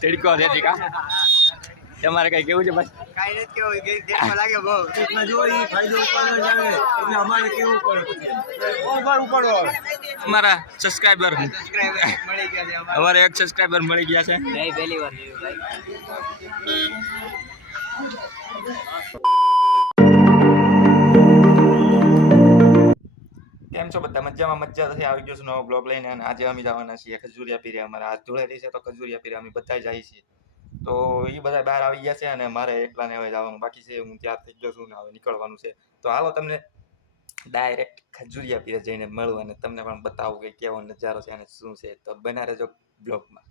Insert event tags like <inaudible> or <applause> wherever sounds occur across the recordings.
તડકો છે ટીકા તમારે કઈ કેવું છે ભાઈ? કઈ નથી કેવું કે દેખવા લાગે બહુ. એટલા જો ઈ ફાયદો ઉપાડવો જાવે એટલે અમારે કેવું પડે પછી? ઉપર ઉપાડવો અમારા સબસ્ક્રાઇબર સબસ્ક્રાઇબર મળી ગયા છે અમારે. અમારે એક સબસ્ક્રાઇબર મળી ગયા છે. નહીં પહેલી વાર. ભાઈ કેમ છો બધા? મજામાં, મજા થઈ આવી ગયો છું નવો બ્લોગ લઈને અને આજે અમે જવાના છીએ ખજૂરિયા પીરે. અમારે હાથ ધૂળેટી છે તો ખજૂરિયા પીરે. અમે બધા જઈએ છીએ. તો એ બધા બહાર આવી ગયા છે અને મારે એકલાને હવે જવાનું બાકી છે. હું ત્યાં થઈ ગયો છું ને હવે નીકળવાનું છે. તો હાલો તમને ડાયરેક્ટ ખજૂરિયા પીરે જઈને મળું અને તમને પણ બતાવું કે કેવો નજારો છે અને શું છે. તો બના રહેજો બ્લોગમાં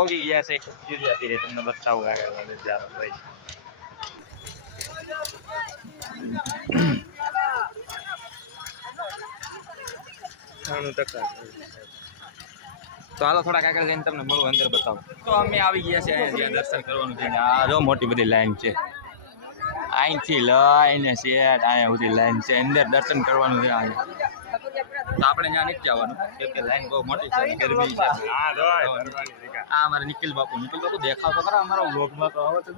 પહોંચી ગયા છે. પીરે તમને બતાવું આગળ નજારો ભાઈ તો હાલો થોડાક આગળ જઈને તમને મળું, અંદર બતાવું. તો અમે આવી ગયા છે અહીંયા દર્શન કરવાનું છે આ જો મોટી બધી લાઈન છે. અહીંથી લઈને છે અહીંયા સુધી લાઈન છે. અંદર દર્શન કરવાનું છે અહીંયા. તો આપણે ત્યાં નથી જવાનું. કેમ કે લાઈન બહુ મોટી છે ગરમી છે. આ અમારે નિખિલ બાપુ. નિખિલ બાપુ દેખાવ તો ખરા અમારા વ્લોગમાં તો આવો તો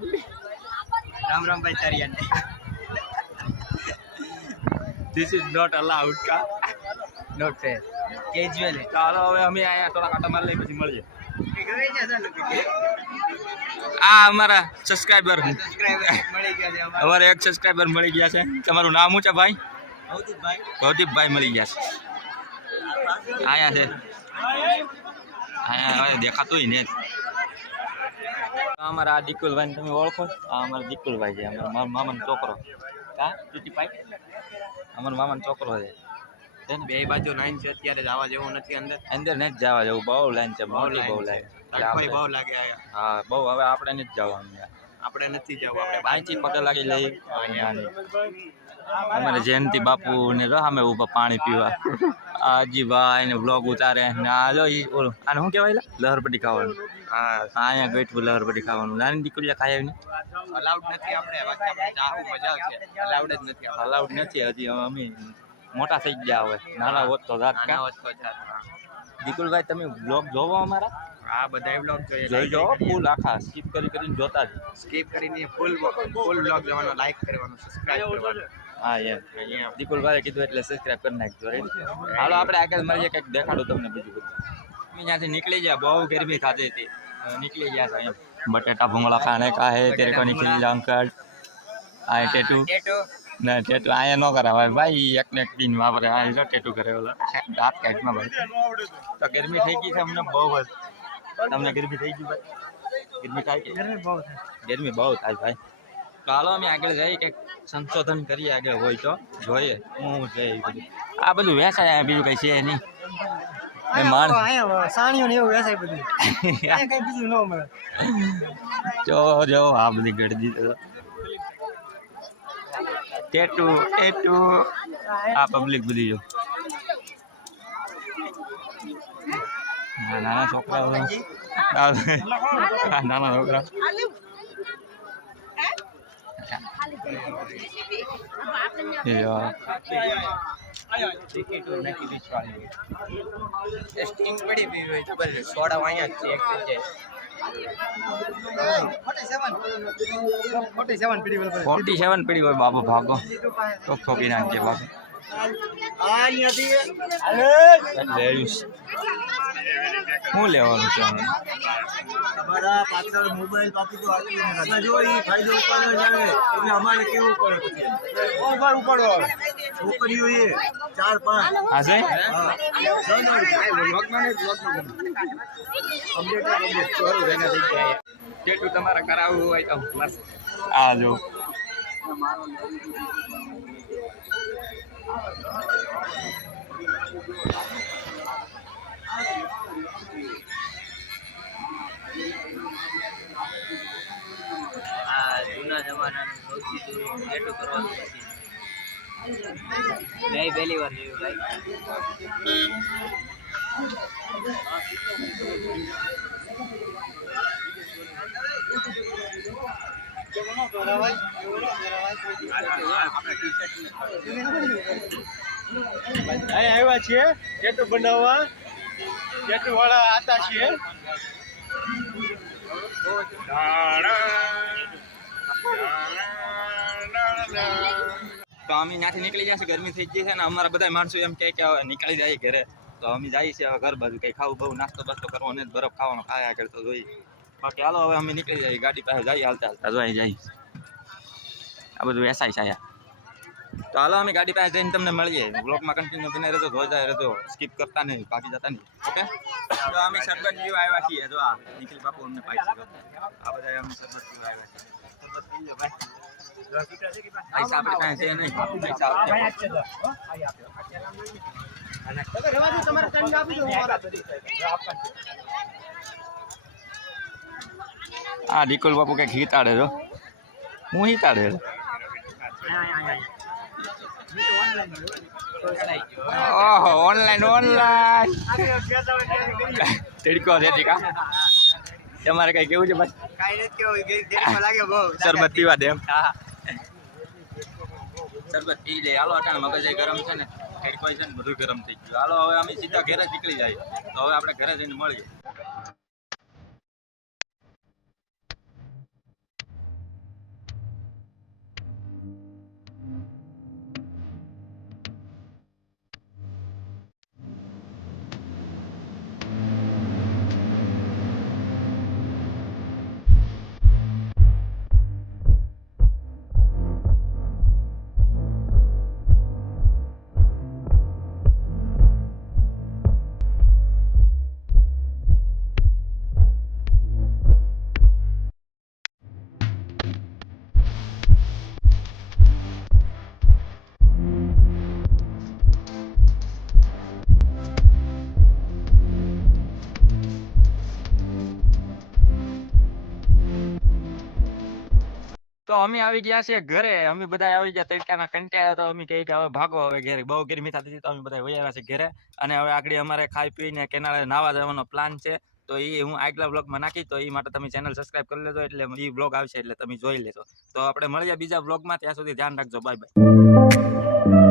રામ રામ ભાઈ તારિયાને. ધીસ ઇઝ નોટ અલાઉડ કા? નોટ ફેર કેજ્યુઅલ ચાલો હવે અમે અહીંયા થોડા કાંટા મારી લઈ પછી મળીએ. આ અમારા સબસ્ક્રાઇબર સબસ્ક્રાઇબર મળી ગયા છે અમારે એક સબસ્ક્રાઇબર મળી ગયા છે. તમારું નામ શું છે ભાઈ? ભૌતિકભાઈ મળી ગયા છે. આયા છે. આયા દેખાતું ને અમારા આ દીકુલભાઈ તમે ઓળખો? આ અમારા દીકુલભાઈ છે અમારા મારા મામાનો છોકરો. કા? દીટીભાઈ અમારો મામાનો છોકરો છે. બે બાજુ લાઈન છે અત્યારે જવા જેવું નથી અંદર. અંદર નથી જવા જેવું બહુ લાઈન છે મોટી બહુ લાઈન બહુ લાગે હા બહુ હવે આપણે નથી જવાનું આપણે નથી જવું આપણે અહીંથી પગે લાગી લઈ. અમારે જયંતિ બાપુ ને સામે ઊભા પાણી પીવા. આજી ભાઈ ને બ્લોગ ઉતારે. ને આ જો આને શું કહેવાય લા? લહરપટ્ટી ખાવાનું. હા અહીંયા ગઈઠું લહરપટ્ટી ખાવાનું. નાની દીકરી ખાઈ આવીને? અલાઉડ નથી આપણે. મજા અલાઉડ જ નથી અલાઉડ નથી હજી. અમે મોટા થઈ ગયા હવે. નાના હોત તો છે દીકુલભાઈ તમે બ્લોગ જોવો અમારા? આ બધા બ્લોગ જોઈએ. જોઈ જો ફૂલ આખા. સ્કીપ કરી કરીને જોતા જ. સ્કીપ કરીને ફૂલ ફૂલ બ્લોગ જોવાનો લાઈક કરવાનો સબસ્ક્રાઇબ કરવાનો. હા એમ. અહીંયા દીકુલભાઈએ કીધું એટલે સબસ્ક્રાઇબ કરી નાખજો રેડી? હાલો આપણે આગળ મળીએ કંઈક દેખાડું તમને બીજું બધું. અમે ત્યાંથી નીકળી ગયા બહુ ગરમી ખાતી હતી. હવે નીકળી ગયા છે એમ. બટેટા ભૂંગળા ખાને કા હે તેરે કો નીકળી જા અંકલ આ ટેટુ. ટેટો. ના ટેટુ આયા ન કરાવાય ભાઈ એક ને એક દિન વાપરે આ જો ટેટુ કરે ઓલા. દાંત કાઢમાં ભાઈ. તો ગરમી થઈ ગઈ છે અમને બહુ જ. તમને ગરમી થઈ ગઈ ભાઈ? ગરમી થાય કે? ગરમી બહુ છે ગરમી બહુ થાય ભાઈ. તો હાલો અમે આગળ જઈએ કે સંશોધન કરીએ આગળ હોય તો જોઈએ હું છે એ બધું. આ બધું વેચાય આ બીજું કઈ છે નહીં. એ માણ અહીંયા સાણીઓ ને એવું વેચાય બધું. <laughs> અહીંયા કઈ બીજું ન મળે. જો જો આ બધી ગળદી તો ટેટુ ટેટુ આ પબ્લિક બધી જો. આ નાના છોકરાઓ. આ નાના છોકરા. એ જો. ટિકિટો નથી વેચવાની સ્ટિંગ પડી પી હોય તો ભલે સોડા અહીંયા જ છે ફોર્ટી સેવન પીડી હોય બાપુ ભાગો તો નાખજે લેવીશ શું લેવાનું છે આમાં? પાછળ મોબાઈલ બાકી તો આટલું જો ઈ ફાયદો ઉપાડવો જ આવે એટલે અમારે કેવું પડે પછી? ઉપર આવે છોકરીઓ એ ચાર પાંચ. હા. છ તમારે કરાવવું હોય તો આ જો. મેં પહેલી વાર જોયું ભાઈ. આવ્યા છીએ ટેટુ બનાવવા ટેટુ વાળા આતા છીએ. તો અમે ત્યાંથી નીકળી જશે ગરમી થઈ ગઈ છે ને અમારા બધા માણસો એમ કે હવે નીકળી જાય ઘરે. તો અમે જઈએ છીએ ઘર બાજુ કઈ ખાવું બહુ નાસ્તો બાસ્તો કરવો ને બરફ ખાવાનો ખાયા કરતો જોઈએ. બાકી હાલો, હવે અમે નીકળી જઈએ ગાડી પાસે જઈએ હાલતા હાલતા જોઈ જઈએ આ બધું વેસાય છે તો હાલો, અમે ગાડી પાસે જઈને તમને મળીએ. બ્લોકમાં કન્ટિન્યુ બને ધોઈ જાય રહેતો સ્કીપ કરતા નહીં બાકી જતા નહીં. ઓકે? તો અમે સરબત પીવા આવ્યા છીએ. જો આ, નિખિલ બાપુ અમને પાઈ છે આ બધા અમે સરબત પીવા આવ્યા છીએ. સરબત પી ભાઈ. પૈસા આપણે કાંઈ છે નહીં. પૈસા આ નિકુલ બાપુ કંઈક હિતાડે જો હું. હિતાડે ઓહો ઓનલાઈન ઓનલાઈન તડકો છે ટીકા તમારે કઈ કેવું છે બસ કઈ નથી કેવું લાગે બહુ. શરબત પીવા દે એમ. હા. શરબત પી લે. હાલો, અટાણ મગજ ગરમ છે ને તડકો છે ને બધું ગરમ થઈ ગયું. હાલો, હવે અમે સીધા ઘરે નીકળી જાય. તો હવે આપણે ઘરે જઈને મળીએ. તો અમે આવી ગયા છે ઘરે. અમે બધા આવી ગયા તડકાના કંટાળ્યા તો અમે કહી કે હવે ભાગો હવે ઘરે. બહુ ગરમી થતી હતી તો અમે બધા વહી આવ્યા છે ઘરે. અને હવે આગળ અમારે ખાઈ પીને કેનાળે નાવા જવાનો પ્લાન છે. તો એ હું આગલા બ્લોગમાં નાખી તો એ માટે તમે ચેનલ સબસ્ક્રાઈબ કરી લેજો એટલે એ બ્લોગ આવશે એટલે તમે જોઈ લેજો. તો આપણે મળીએ બીજા બ્લોગમાં ત્યાં સુધી ધ્યાન રાખજો. Bye bye